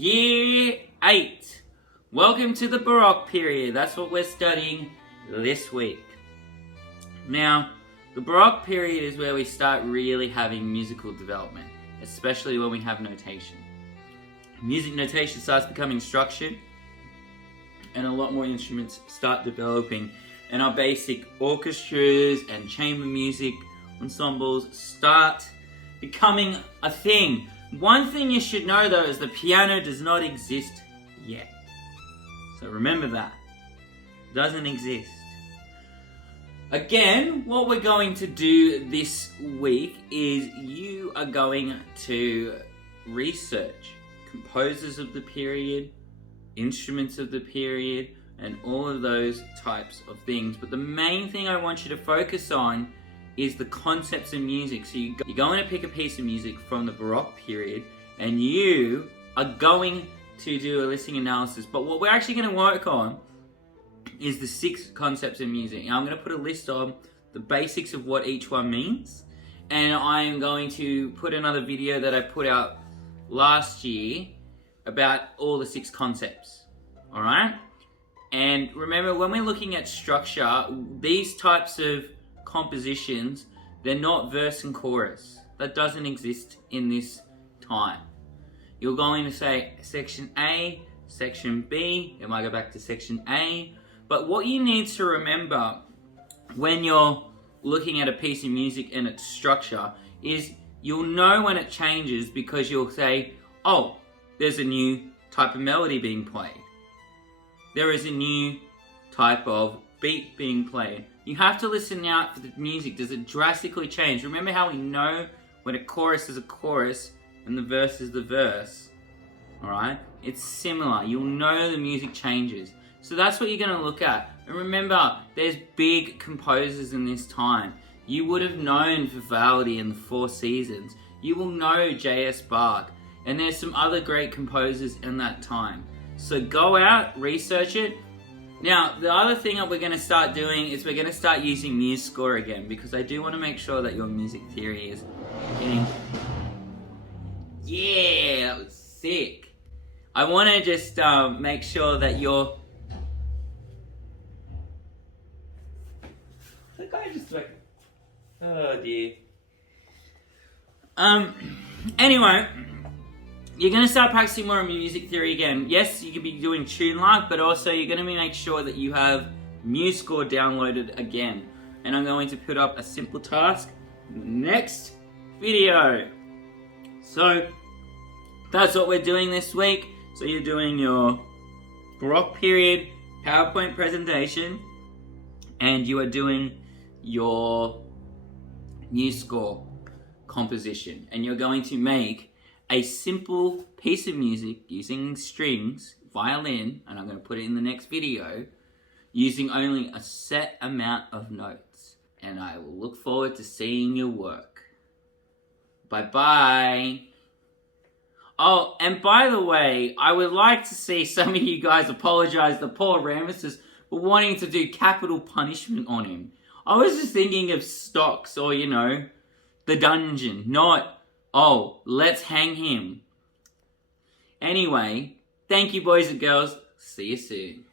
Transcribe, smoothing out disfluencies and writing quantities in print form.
Year 8. Welcome to the Baroque period. That's what we're studying this week. Now, the Baroque period is where we start really having musical development, especially when we have notation. Music notation starts becoming structured, and a lot more instruments start developing, and our basic orchestras and chamber music ensembles start becoming a thing. One thing you should know though is the piano does not exist yet. So remember that. It doesn't exist. Again, what we're going to do this week is you are going to research composers of the period, instruments of the period, and all of those types of things. But the main thing I want you to focus on is the concepts of music. So you're going to pick a piece of music from the Baroque period and you are going to do a listening analysis. But what we're actually going to work on is the 6 concepts of music. Now I'm going to put a list of the basics of what each one means, and I'm going to put another video that I put out last year about all the 6 concepts. Alright? And remember, when we're looking at structure, these types of compositions, they're not verse and chorus. That doesn't exist in this time. You're going to say section A, section B, it might go back to section A. But what you need to remember when you're looking at a piece of music and its structure is you'll know when it changes, because you'll say, oh, there's a new type of melody being played. There is a new type of beat being played. You have to listen out for the music. Does it drastically change? Remember how we know when a chorus is a chorus and the verse is the verse? Alright? It's similar. You'll know the music changes. So that's what you're going to look at. And remember, there's big composers in this time. You would have known Vivaldi and the Four Seasons. You will know J.S. Bach. And there's some other great composers in that time. So go out, research it. Now, the other thing that we're going to start doing is we're going to start using MuseScore again, because I do want to make sure that your music theory is getting... Yeah, that was sick. I want to just make sure that you're... The guy just like... Oh dear. Anyway... You're going to start practicing more on music theory again. Yes, you could be doing TuneLark, but also you're going to make sure that you have MuseScore downloaded again. And I'm going to put up a simple task in the next video. So, that's what we're doing this week. So you're doing your Baroque period PowerPoint presentation, and you are doing your MuseScore composition. And you're going to make a simple piece of music using strings, violin, and I'm going to put it in the next video, using only a set amount of notes. And I will look forward to seeing your work. Bye-bye. Oh, and by the way, I would like to see some of you guys apologize to Paul Ramesses for wanting to do capital punishment on him. I was just thinking of stocks or, you know, the dungeon, not... oh, let's hang him. Anyway, thank you boys and girls. See you soon.